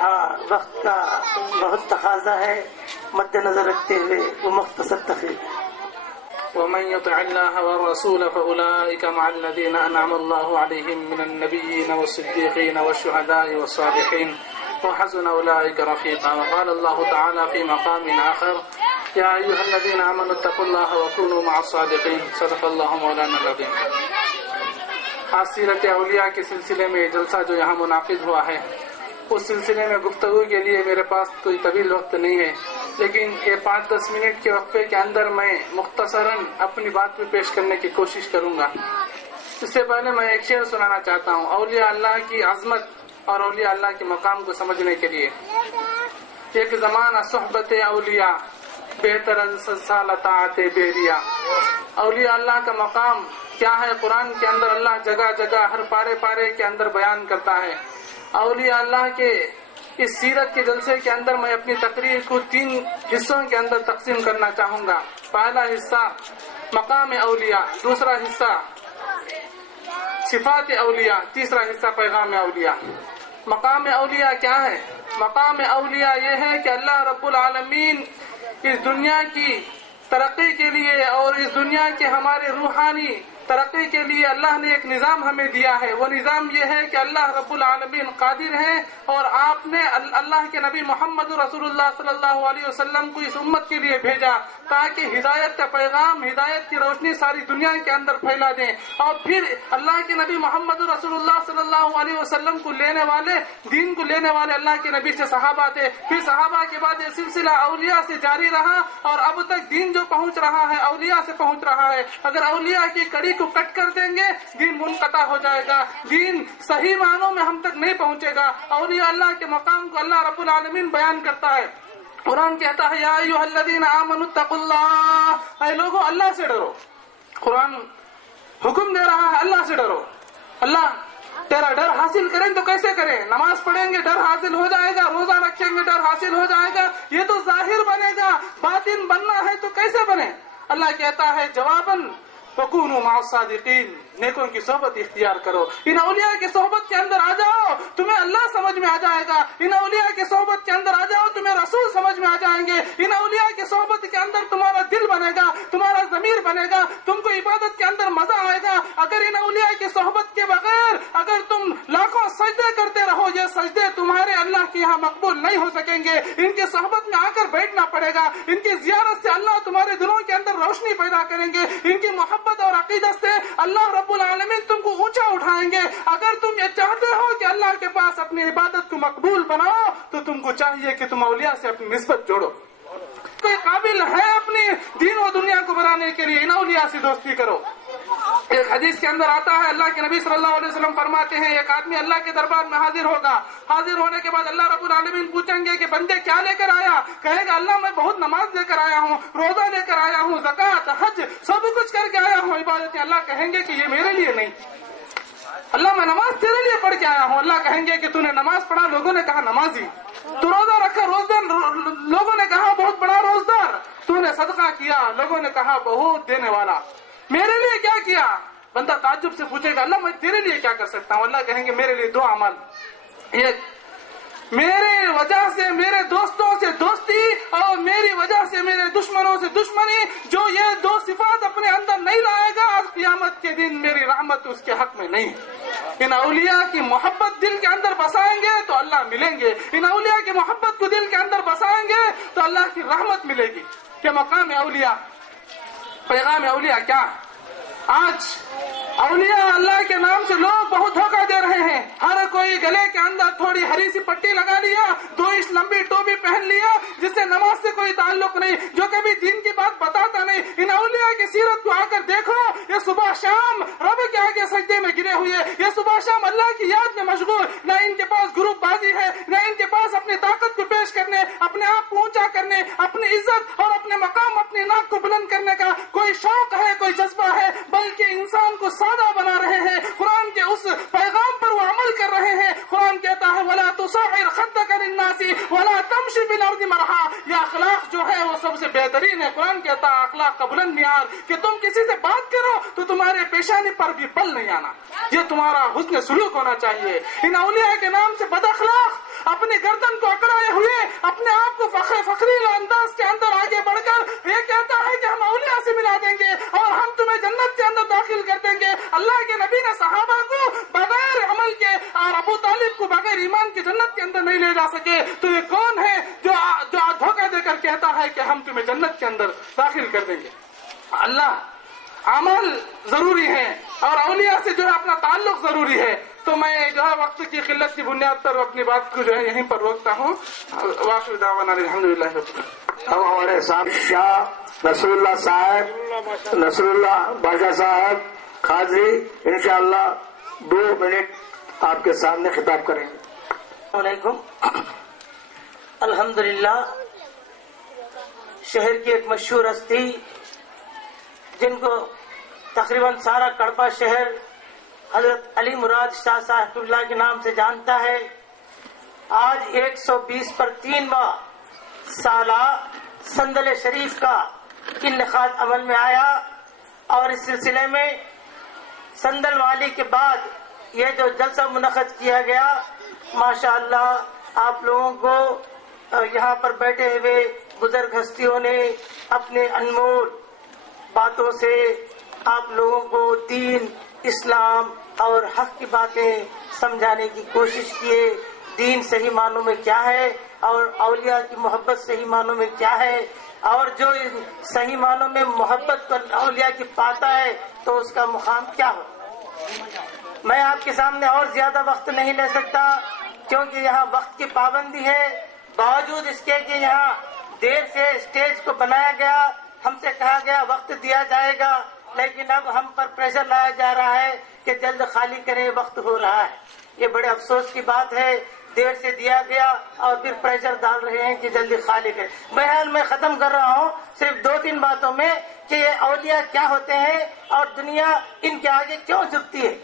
یہاں وقت کا بہت تقاضا ہے، مد نظر رکھتے ہوئے وہ مختصر تقریر ہے۔ ومن يطع الله والرسول فأولئك مع الذين أنعم الله عليهم من النبيين والصديقين والشهداء والصالحين وحسن أولئك رفيقا. وقال الله تعالى في مقام آخر يا أيها الذين آمنوا اتقوا الله وكونوا مع الصادقين. صدق الله مولانا العظيم. آج سیرت اولیاء کے سلسلے میں جلسہ جو یہاں منعقد ہوا ہے، اس سلسلے میں گفتگو کے لیے میرے پاس کوئی طویل وقت نہیں ہے، لیکن یہ 5-10 منٹ کے وقفے کے اندر میں مختصراً اپنی بات بھی پیش کرنے کی کوشش کروں گا۔ اس سے پہلے میں ایک شعر سنانا چاہتا ہوں اولیاء اللہ کی عظمت اور اولیاء اللہ کے مقام کو سمجھنے کے لیے۔ ایک زمانہ صحبت اولیاء بہتر از سال طاعت بیریا۔ اولیاء اللہ کا مقام کیا ہے؟ قرآن کے اندر اللہ جگہ جگہ ہر پارے پارے کے اندر بیان کرتا ہے۔ اولیاء اللہ کے اس سیرت کے جلسے کے اندر میں اپنی تقریر کو 3 حصوں کے اندر تقسیم کرنا چاہوں گا۔ پہلا حصہ مقام اولیاء، دوسرا حصہ صفات اولیاء، تیسرا حصہ پیغام اولیاء۔ مقام اولیاء کیا ہے؟ مقام اولیاء یہ ہے کہ اللہ رب العالمین اس دنیا کی ترقی کے لیے اور اس دنیا کے ہمارے روحانی ترقی کے لیے اللہ نے ایک نظام ہمیں دیا ہے۔ وہ نظام یہ ہے کہ اللہ رب العالمین قادر ہے اور آپ نے اللہ کے نبی محمد رسول اللہ صلی اللہ علیہ وسلم کو اس امت کے لیے بھیجا تاکہ ہدایت کا پیغام، ہدایت کی روشنی ساری دنیا کے اندر پھیلا دیں۔ اور پھر اللہ کے نبی محمد رسول اللہ صلی اللہ علیہ وسلم کو لینے والے، دین کو لینے والے اللہ کے نبی سے صحابہ تھے، پھر صحابہ کے بعد یہ سلسلہ اولیاء سے جاری رہا اور اب تک دین جو پہنچ رہا ہے اولیاء سے پہنچ رہا ہے۔ اگر اولیاء کی کڑی کو کٹ کر دیں گے دین منقطع ہو جائے گا، دین صحیح معنوں میں ہم تک نہیں پہنچے گا۔ اولیاء اللہ کے مقام کو اللہ رب العالمین بیان کرتا ہے۔ قرآن کہتا ہے یا ایھا الذین آمنوا اتقوا اللہ، اے لوگوں اللہ سے ڈرو۔ قرآن حکم دے رہا ہے اللہ سے ڈرو۔ اللہ تیرا ڈر حاصل کریں تو کیسے کریں؟ نماز پڑھیں گے ڈر حاصل ہو جائے گا، روزہ رکھیں گے ڈر حاصل ہو جائے گا، یہ تو ظاہر بنے گا، باطن بننا ہے تو کیسے بنے؟ اللہ کہتا ہے جواباً وَكُونُوا مَعَ الصَّادِقِينَ، نیکوں کی صحبت اختیار کرو۔ ان اولیاء کی صحبت کے اندر آ جاؤ، تمہیں اللہ سمجھ میں آ جائے گا۔ ان اولیاء کی صحبت کے اندر آ جاؤ، تمہیں رسول سمجھ میں آ جائیں گے۔ ان اولیاء کی صحبت کے اندر تمہارا دل بنے گا، تمہارا ضمیر بنے گا، تم کو عبادت کے اندر مزہ آئے گا۔ اگر ان اولیاء کی صحبت کے بغیر اگر تم لاکھوں سجدے کرتے رہو، یہ سجدے تمہارے اللہ کے یہاں مقبول نہیں ہو سکیں گے۔ ان کی صحبت میں آ کر بیٹھنا پڑے گا۔ ان کی زیارت سے اللہ تمہارے دلوں کے اندر روشنی پیدا کریں گے۔ ان کی محبت اور عقیدت سے اللہ رب العالمین تم کو اونچا اٹھائیں گے۔ اگر تم یہ چاہتے ہو کہ اللہ کے پاس اپنی عبادت کو مقبول بناؤ تو تم کو چاہیے کہ تم اولیاء سے اپنی نسبت جوڑو۔ کوئی قابل ہے اپنی دین و دنیا کو بنانے کے لیے ان اولیاء سے دوستی کرو۔ ایک حدیث کے اندر آتا ہے اللہ کے نبی صلی اللہ علیہ وسلم فرماتے ہیں ایک آدمی اللہ کے دربار میں حاضر ہوگا، حاضر ہونے کے بعد اللہ رب العالمین پوچھیں گے کہ بندے کیا لے کر آیا؟ کہے گا اللہ میں بہت نماز لے کر آیا ہوں، روزہ لے کر آیا ہوں، زکوٰۃ، حج سب کچھ کر کے آیا ہوں، عبادتیں۔ اللہ کہیں گے کہ یہ میرے لیے نہیں، اللہ میں نماز تیرے لیے پڑھ کے آیا ہوں۔ اللہ کہیں گے کہ تو نے نماز پڑھا، لوگوں نے کہا نمازی، تو روزہ رکھا، لوگوں نے کہا بہت بڑا روزدار، تو نے صدقہ کیا، لوگوں نے کہا بہت دینے والا، میرے لیے کیا کیا؟ بندہ تعجب سے پوچھے گا اللہ میں تیرے لیے کیا کر سکتا ہوں؟ اللہ کہیں گے میرے لیے 2 عمل، ایک میرے وجہ سے میرے دوستوں سے دوستی اور میری وجہ سے میرے دشمنوں سے دشمنی۔ جو یہ 2 صفات اپنے اندر نہیں لائے گا آج قیامت کے دن میری رحمت اس کے حق میں نہیں۔ ان اولیاء کی محبت دل کے اندر بسائیں گے تو اللہ ملیں گے، ان اولیاء کی محبت کو دل کے اندر بسائیں گے تو اللہ کی رحمت ملے گی۔ کہ مقام اولیاء، پیغام اولیاء کیا؟ آج اولیاء اللہ کے نام سے لوگ بہت دھوکہ دے رہے ہیں۔ ہر کوئی گلے کے اندر تھوڑی ہری سی پٹی لگا لیا، 2 انچ لمبی ٹوپی پہن لیا، جس سے نماز سے کوئی تعلق نہیں، جو کبھی دین کی بات بتاتا نہیں۔ ان اولیاء کی سیرت کو آ کر دیکھو، یہ صبح شام رب کے آگے سجدے میں گرے ہوئے، یہ صبح شام اللہ کی یاد میں مشغول، نہ ان کے پاس گروپ بازی ہے، نہ ان کے پاس اپنی طاقت کو پیش کرنے، اپنے آپ کو اونچا کرنے، اپنی عزت اور اپنے مقام، اپنی ناک کو بلند کرنے کا کوئی شوق ہے، کوئی جذبہ ہے، بلکہ انسان کو سادہ بنا رہے ہیں۔ قرآن کے اس پیغام پر وہ عمل کر رہے ہیں۔ قرآن کہتا ہے وَلَا تُصَعِّرْ خَدَّكَ إنك للناس ولا تمشي في الأرض مرحا. یہ اخلاق جو ہے وہ سب سے بہترین ہے. قرآن کہتا ہے اخلاق کا بلند معیار کہ تم کسی سے بات کرو تو تمہارے پیشانی پر بھی بل نہیں آنا. یہ تمہارا حسن سلوک ہونا چاہیے. ان اولیاء کے نام سے بد اخلاق اپنی گردن کو اکڑائے ہوئے اپنے آپ کو فخری انداز کے اندر آگے بڑھ کر یہ کہتا ہے کہ ہم اولیاء سے ملا دیں گے اور ہم تمہیں جنت کے اندر داخل کر دیں گے. اللہ کے نبی نے صحابہ کو بغیر عمل کے اور ابو طالب کو بغیر ایمان کی جنت کے اندر نہیں لے جا سکے. تو یہ کون ہے جو دھوکہ دے کر کہتا ہے کہ ہم تمہیں جنت کے اندر داخل کر دیں گے؟ اللہ عمل ضروری ہے اور اولیاء سے جو ہے اپنا تعلق ضروری ہے. تو میں جو ہے وقت کی قلت کی بنیاد پر اپنی بات کو جو ہے یہیں پر روکتا ہوں. وآخر دعوانا الحمدللہ رب العالمین. اب ہمارے سامنے شاہ نصر اللہ صاحب، نصر اللہ باجا صاحب قاضی انشاءاللہ 2 منٹ آپ کے سامنے خطاب کریں گے. السلام علیکم. الحمدللہ شہر کی ایک مشہور ہستی جن کو تقریباً سارا کڑپا شہر حضرت علی مراد شاہ صاحب اللہ کے نام سے جانتا ہے. آج 120 پر 3واں سالہ سندل شریف کا انعقاد عمل میں آیا اور اس سلسلے میں سندل والی کے بعد یہ جو جلسہ منعقد کیا گیا ماشاءاللہ آپ لوگوں کو یہاں پر بیٹھے ہوئے بزرگ ہستیوں نے اپنے انمول باتوں سے آپ لوگوں کو دین، اسلام اور حق کی باتیں سمجھانے کی کوشش کیے. دین صحیح معنوں میں کیا ہے اور اولیاء کی محبت صحیح معنوں میں کیا ہے اور جو صحیح معنوں میں محبت کو اولیاء کی پاتا ہے تو اس کا مقام کیا ہو. میں آپ کے سامنے اور زیادہ وقت نہیں لے سکتا کیونکہ یہاں وقت کی پابندی ہے. باوجود اس کے کہ یہاں دیر سے اسٹیج کو بنایا گیا، ہم سے کہا گیا وقت دیا جائے گا، لیکن اب ہم پر پریشر لایا جا رہا ہے کہ جلد خالی کریں، وقت ہو رہا ہے. یہ بڑے افسوس کی بات ہے. دیر سے دیا گیا اور پھر پریشر ڈال رہے ہیں کہ جلدی خالی کریں. بہرحال میں ختم کر رہا ہوں صرف 2-3 باتوں میں کہ یہ اولیاء کیا ہوتے ہیں اور دنیا ان کے آگے کیوں جھکتی ہے.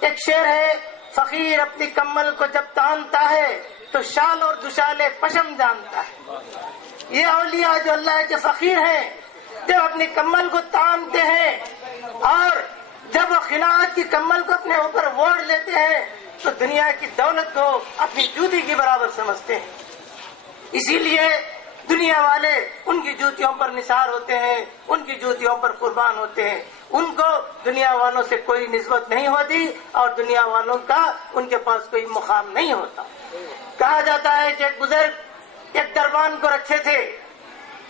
ایک شعر ہے، فقیر اپنی کمل کو جب تانتا ہے تو شال اور دوشالے پشم جانتا ہے. یہ اولیاء جو اللہ کے فقیر ہیں جب اپنی کمل کو تانتے ہیں اور جب وہ قناعت کی کمل کو اپنے اوپر اوڑھ لیتے ہیں تو دنیا کی دولت کو اپنی جوتی کے برابر سمجھتے ہیں. اسی لیے دنیا والے ان کی جوتیوں پر نثار ہوتے ہیں، ان کی جوتیوں پر قربان ہوتے ہیں. ان کو دنیا والوں سے کوئی نسبت نہیں ہوتی اور دنیا والوں کا ان کے پاس کوئی مقام نہیں ہوتا. کہا جاتا ہے کہ ایک بزرگ ایک دربان کو رکھے تھے.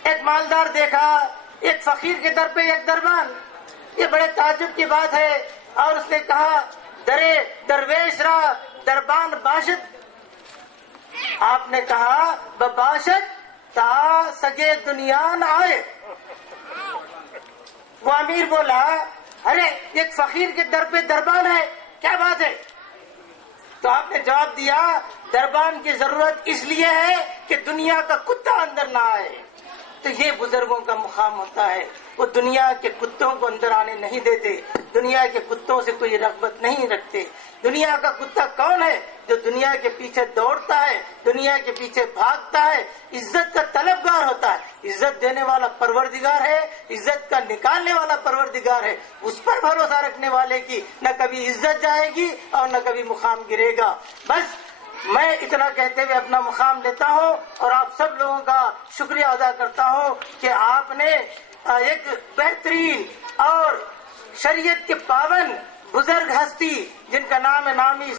ایک مالدار دیکھا ایک فقیر کے در پہ ایک دربان. یہ بڑے تعجب کی بات ہے اور اس نے کہا درے درویش را دربان باشد. آپ نے کہا باشد تا سگے دنیا نہ آئے. وہ امیر بولا ارے ایک فقیر کے در پہ دربان ہے، کیا بات ہے؟ تو آپ نے جواب دیا دربان کی ضرورت اس لیے ہے کہ دنیا کا کتا اندر نہ آئے. تو یہ بزرگوں کا مقام ہوتا ہے. وہ دنیا کے کتوں کو اندر آنے نہیں دیتے، دنیا کے کتوں سے کوئی رغبت نہیں رکھتے. دنیا کا کتا کون ہے؟ جو دنیا کے پیچھے دوڑتا ہے، دنیا کے پیچھے بھاگتا ہے، عزت کا طلبگار ہوتا ہے. عزت دینے والا پروردگار ہے، عزت کا نکالنے والا پروردگار ہے. اس پر بھروسہ رکھنے والے کی نہ کبھی عزت جائے گی اور نہ کبھی مقام گرے گا. بس میں اتنا کہتے ہوئے اپنا مقام لیتا ہوں اور آپ سب لوگوں کا شکریہ ادا کرتا ہوں کہ آپ نے ایک بہترین اور شریعت کے پابند بزرگ ہستی جن کا نام ہے نامی